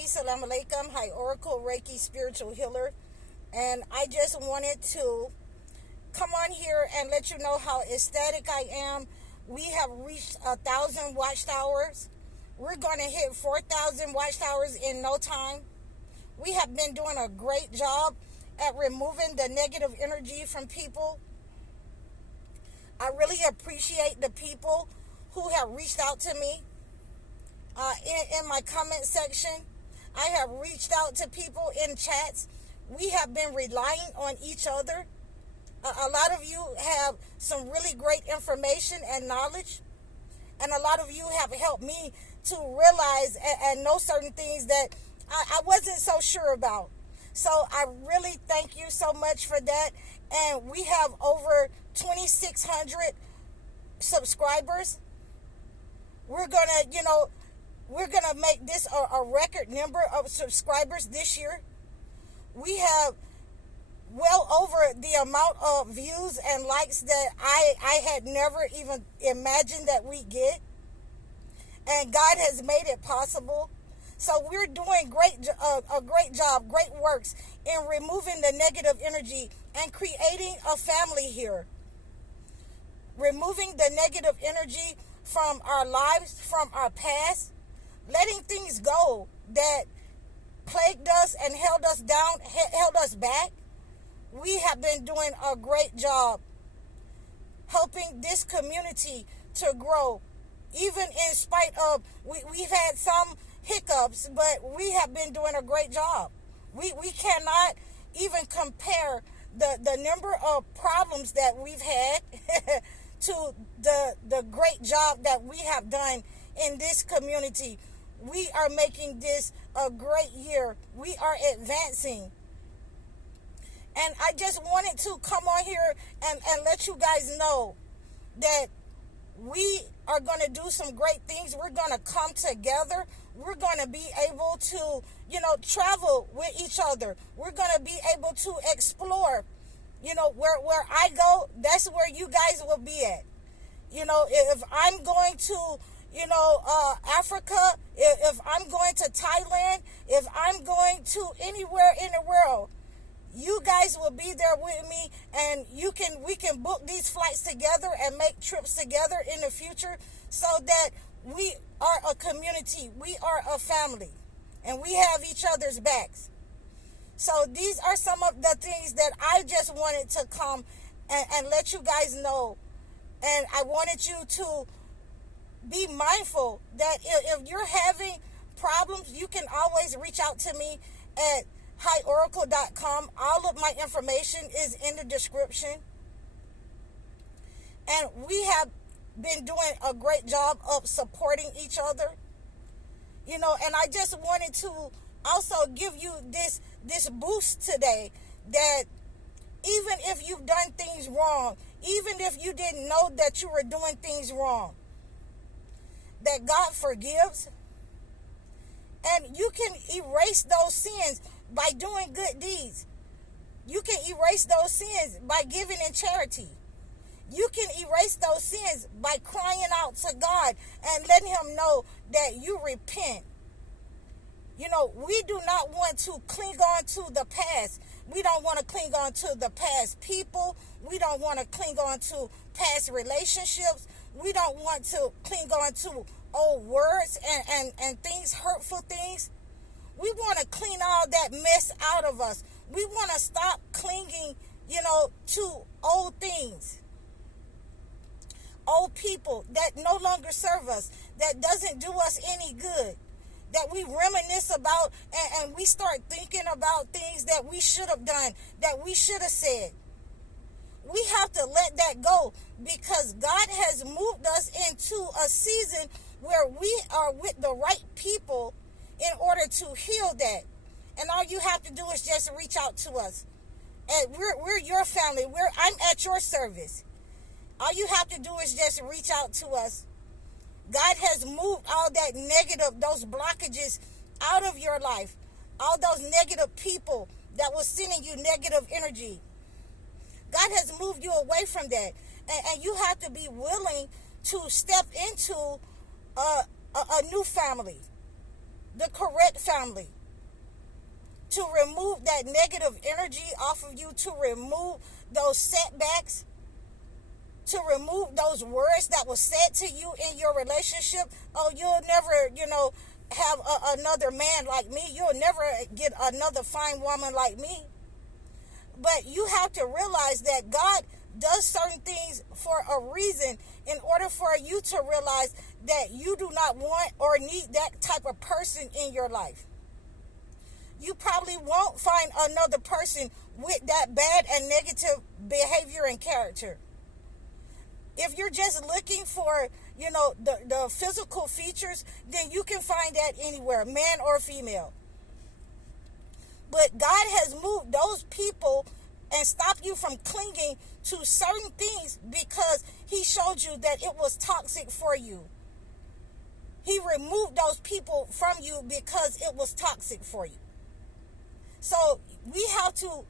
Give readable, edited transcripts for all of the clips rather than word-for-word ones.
Hi, Salam Alaikum. Hi, Oracle Reiki Spiritual Healer. And I just wanted to come on here and let you know how ecstatic I am. We have reached 1,000 watchtowers. We're going to hit 4,000 watchtowers in no time. We have been doing a great job at removing the negative energy from people. I really appreciate the people who have reached out to me. In my comment section, I have reached out to people in chats. We have been relying on each other. A lot of you have some really great information and knowledge, and a lot of you have helped me to realize and know certain things that I wasn't so sure about. So I really thank you so much for that. And we have over 2,600 subscribers. We're gonna make this a record number of subscribers this year. We have well over the amount of views and likes that I had never even imagined that we get. And God has made it possible. So we're doing a great job, great works in removing the negative energy and creating a family here. Removing the negative energy from our lives, from our past, letting things go that plagued us and held us down, held us back. We have been doing a great job helping this community to grow, even in spite of, we've had some hiccups, but we have been doing a great job. We cannot even compare the number of problems that we've had to the great job that we have done in this community. We are making this a great year. We are advancing. And I just wanted to come on here and let you guys know that we are going to do some great things. We're going to come together. We're going to be able to, travel with each other. We're going to be able to explore. Where I go, that's where you guys will be at. If I'm going to, Africa, if I'm going to Thailand, if I'm going to anywhere in the world, you guys will be there with me, and we can book these flights together and make trips together in the future, so that we are a community, we are a family, and we have each other's backs. So these are some of the things that I just wanted to come and let you guys know. And I wanted you to be mindful that if you're having problems, you can always reach out to me at hioracle.com. All of my information is in the description. And we have been doing a great job of supporting each other. And I just wanted to also give you this boost today, that even if you've done things wrong, even if you didn't know that you were doing things wrong, that God forgives, and you can erase those sins by doing good deeds. You can erase those sins by giving in charity. You can erase those sins by crying out to God and letting Him know that you repent. We do not want to cling on to the past. We don't want to cling on to the past people. We don't want to cling on to past relationships. We don't want to cling on to old words and things, hurtful things. We want to clean all that mess out of us. We want to stop clinging, to old things. Old people that no longer serve us, that doesn't do us any good, that we reminisce about, and we start thinking about things that we should have done, that we should have said. We have to let that go, because God has moved us into a season where we are with the right people in order to heal that. And all you have to do is just reach out to us. And we're your family. I'm at your service. All you have to do is just reach out to us. God has moved all that negative, those blockages out of your life. All those negative people that were sending you negative energy. God has moved you away from that. And you have to be willing to step into a new family. the correct family, to remove that negative energy off of you, to remove those setbacks, to remove those words that were said to you in your relationship. Oh, you'll never, have another man like me. You'll never get another fine woman like me. But you have to realize that God does certain things for a reason, in order for you to realize that you do not want or need that type of person in your life. You probably won't find another person with that bad and negative behavior and character. If you're just looking for, the physical features, then you can find that anywhere, man or female. But God has moved those people and stopped you from clinging to certain things because he showed you that it was toxic for you. He removed those people from you because it was toxic for you. So we have to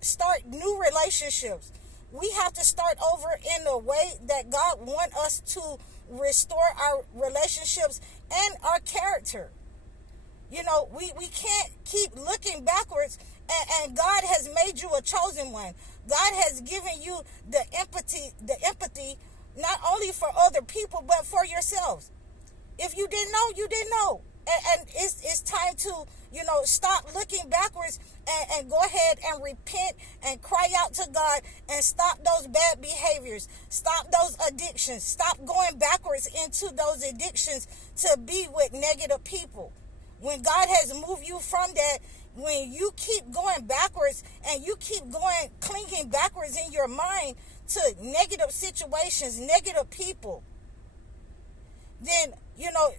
start new relationships. We have to start over in the way that God wants us to restore our relationships and our character. We can't keep looking backwards, and God has made you a chosen one. God has given you the empathy, not only for other people, but for yourselves. If you didn't know, you didn't know. And it's time to, stop looking backwards and go ahead and repent and cry out to God and stop those bad behaviors. Stop those addictions. Stop going backwards into those addictions to be with negative people. When God has moved you from that, when you keep going backwards and you keep clinging backwards in your mind to negative situations, negative people, then,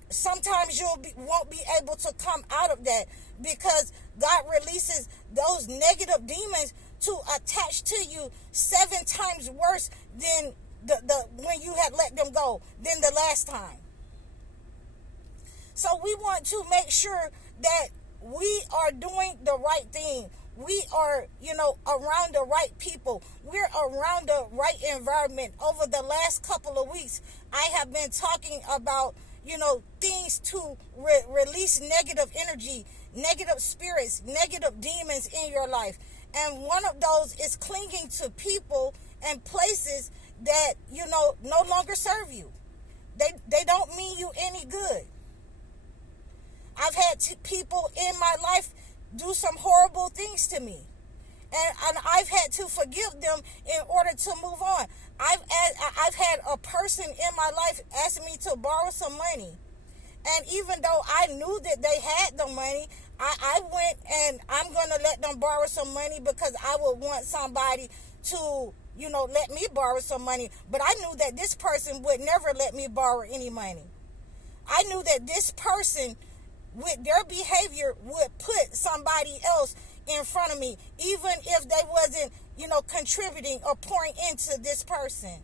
sometimes you won't be able to come out of that, because God releases those negative demons to attach to you 7 times worse than the when you had let them go than the last time. So we want to make sure that we are doing the right thing. We are, around the right people. We're around the right environment. Over the last couple of weeks, I have been talking about, things to release negative energy, negative spirits, negative demons in your life. And one of those is clinging to people and places that, no longer serve you. They don't mean you any good. I've had people in my life do some horrible things to me, and I've had to forgive them in order to move on. I've had a person in my life ask me to borrow some money, and even though I knew that they had the money, I went and I'm going to let them borrow some money because I would want somebody to, let me borrow some money. But I knew that this person would never let me borrow any money. I knew that this person, with their behavior, would put somebody else in front of me, even if they wasn't, contributing or pouring into this person.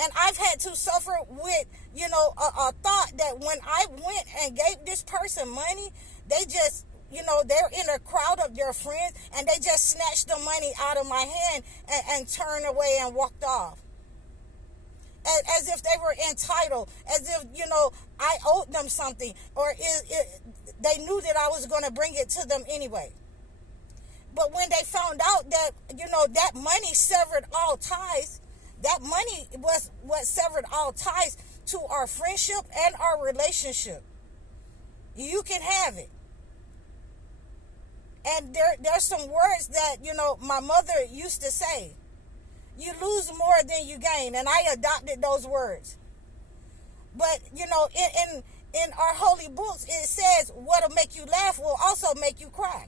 And I've had to suffer with, a thought that when I went and gave this person money, they just, they're in a crowd of their friends, and they just snatched the money out of my hand and turned away and walked off. As if they were entitled, as if, I owed them something, or they knew that I was going to bring it to them anyway. But when they found out that, that money severed all ties, that money was what severed all ties to our friendship and our relationship. You can have it. And there's some words that, my mother used to say. You lose more than you gain. And I adopted those words. But, in our holy books, it says what'll make you laugh will also make you cry.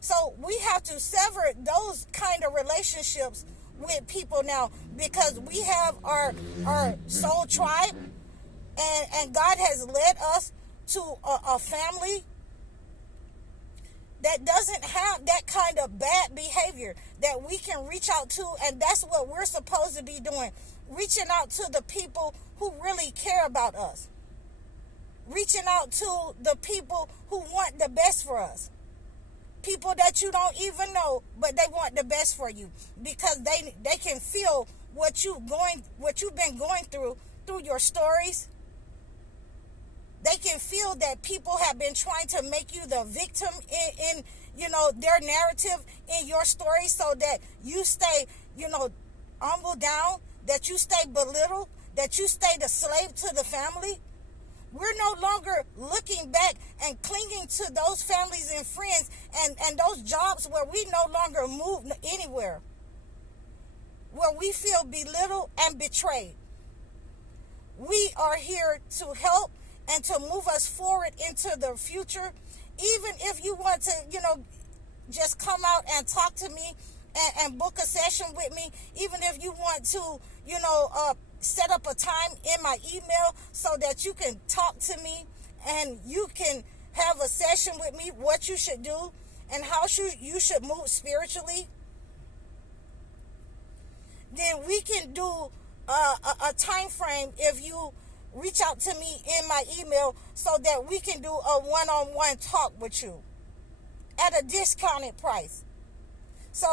So we have to sever those kind of relationships with people now, because we have our soul tribe, and God has led us to a family that doesn't have that kind of bad behavior that we can reach out to. And that's what we're supposed to be doing, reaching out to the people who really care about us, reaching out to the people who want the best for us, people that you don't even know, but they want the best for you, because they can feel what you've been going through your stories, They can feel that people have been trying to make you the victim in their narrative, in your story, so that you stay, humble down, that you stay belittled, that you stay the slave to the family. We're no longer looking back and clinging to those families and friends and those jobs where we no longer move anywhere, where we feel belittled and betrayed. We are here to help and to move us forward into the future. Even if you want to, just come out and talk to me and book a session with me, even if you want to, set up a time in my email so that you can talk to me and you can have a session with me, what you should do and how you should move spiritually, then we can do a time frame if you reach out to me in my email so that we can do a one-on-one talk with you at a discounted price. So,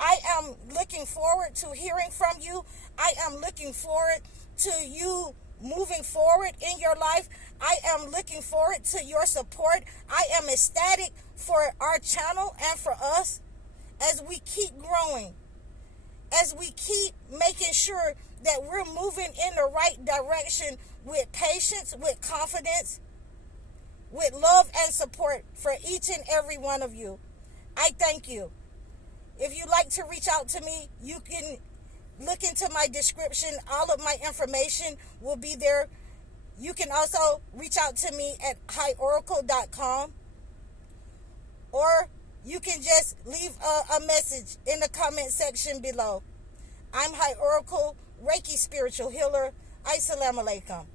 I am looking forward to hearing from you. I am looking forward to you moving forward in your life. I am looking forward to your support. I am ecstatic for our channel and for us as we keep growing, as we keep making sure that we're moving in the right direction with patience, with confidence, with love and support for each and every one of you. I thank you. If you'd like to reach out to me, you can look into my description. All of my information will be there. You can also reach out to me at highoracle.com, or you can just leave a message in the comment section below. I'm High Oracle, Reiki Spiritual Healer. Assalamu alaikum.